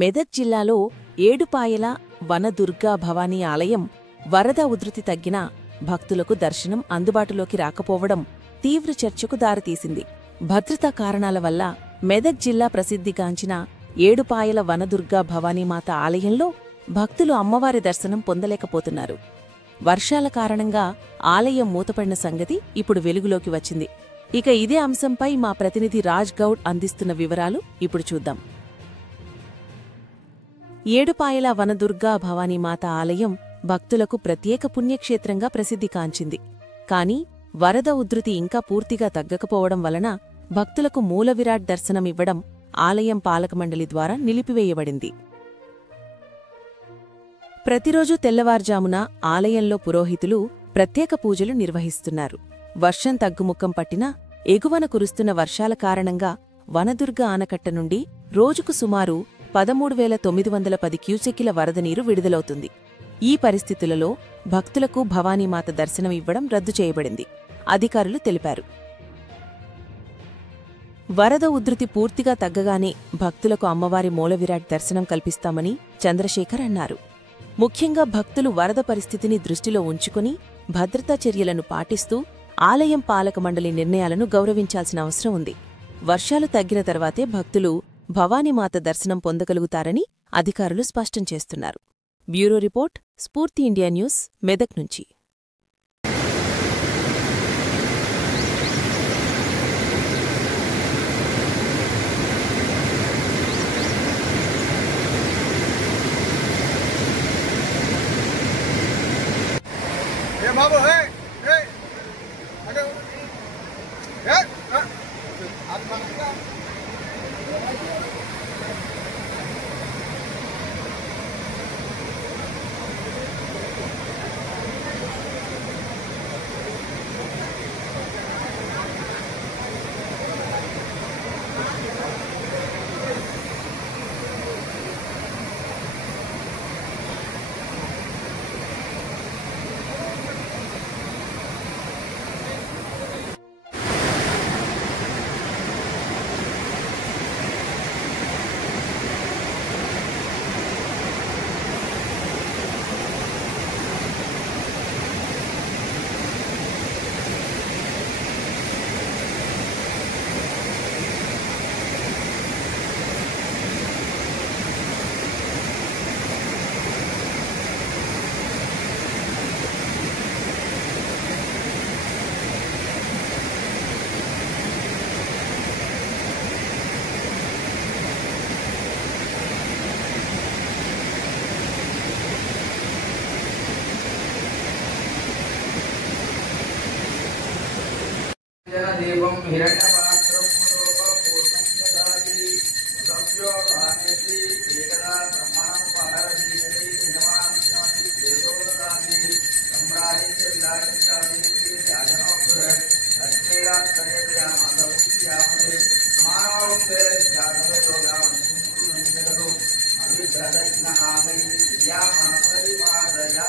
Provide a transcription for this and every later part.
మెదక్ జిల్లాలో ఏడుపాయల వనదుర్గా భవానీ ఆలయం వరద ఉధృతి తగ్గినా భక్తులకు దర్శనం అందుబాటులోకి రాకపోవడం తీవ్ర చర్చకు దారితీసింది. భద్రతా కారణాల వల్ల మెదక్ జిల్లా ప్రసిద్ధిగాంచిన ఏడుపాయల వనదుర్గా భవానీమాత ఆలయంలో భక్తులు అమ్మవారి దర్శనం పొందలేకపోతున్నారు. వర్షాల కారణంగా ఆలయం మూతపడిన సంగతి ఇప్పుడు వెలుగులోకి వచ్చింది. ఇక ఇదే అంశంపై మా ప్రతినిధి రాజ్ గౌడ్ అందిస్తున్న వివరాలు ఇప్పుడు చూద్దాం. ఏడుపాయల వనదుర్గా భవానీమాత ఆలయం భక్తులకు ప్రత్యేక పుణ్యక్షేత్రంగా ప్రసిద్ధికాంచింది. కాని వరద ఉధృతి ఇంకా పూర్తిగా తగ్గకపోవడం వలన భక్తులకు మూలవిరాట్ దర్శనమివ్వడం ఆలయం పాలకమండలి ద్వారా నిలిపివేయబడింది. ప్రతిరోజూ తెల్లవారుజామున ఆలయంలో పురోహితులు ప్రత్యేక పూజలు నిర్వహిస్తున్నారు. వర్షం తగ్గుముఖం పట్టినా ఎగువన కురుస్తున్న వర్షాల కారణంగా వనదుర్గ ఆనకట్ట నుండి రోజుకు సుమారు 13,910 క్యూసెక్కుల వరద నీరు విడుదలవుతుంది. ఈ పరిస్థితులలో భక్తులకు భవానీమాత దర్శనం ఇవ్వడం రద్దు చేయబడింది అధికారులు తెలిపారు. వరద ఉధృతి పూర్తిగా తగ్గగానే భక్తులకు అమ్మవారి మూలవిరాట్ దర్శనం కల్పిస్తామని చంద్రశేఖర్ అన్నారు. ముఖ్యంగా భక్తులు వరద పరిస్థితిని దృష్టిలో ఉంచుకుని భద్రతా చర్యలను పాటిస్తూ ఆలయం పాలకమండలి నిర్ణయాలను గౌరవించాల్సిన అవసరం ఉంది. వర్షాలు తగ్గిన తర్వాతే భక్తులు భవానీమాత దర్శనం పొందగలుగుతారని అధికారులు స్పష్టం చేస్తున్నారు. బ్యూరో రిపోర్ట్, స్ఫూర్తి ఇండియా న్యూస్, మెదక్ నుంచి. बाबू है देवं हिरण्यपात्रं पूर्णं ददाति सव्यो भानेति एकदा ब्रह्मणं पहरति नमामि देवो ददाति सम्राजेति लालिताति ज्ञानोपुर लक्ष्मीरात्रेया माधवस्यामि मानवते ज्ञानयोगां सुन्दरतो अभिप्रदज्ञामि यामपरिवादया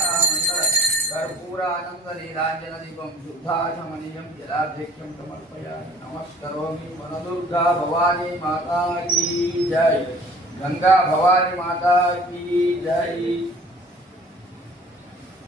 कर्पूरानन्दनीराजनदीपं शुद्धाचमनीयं जलाभिक्यं समर्पयामि। नमस्करोमि वनदुर्गा भवानी माता की जय, गंगा भवानी माता की जय।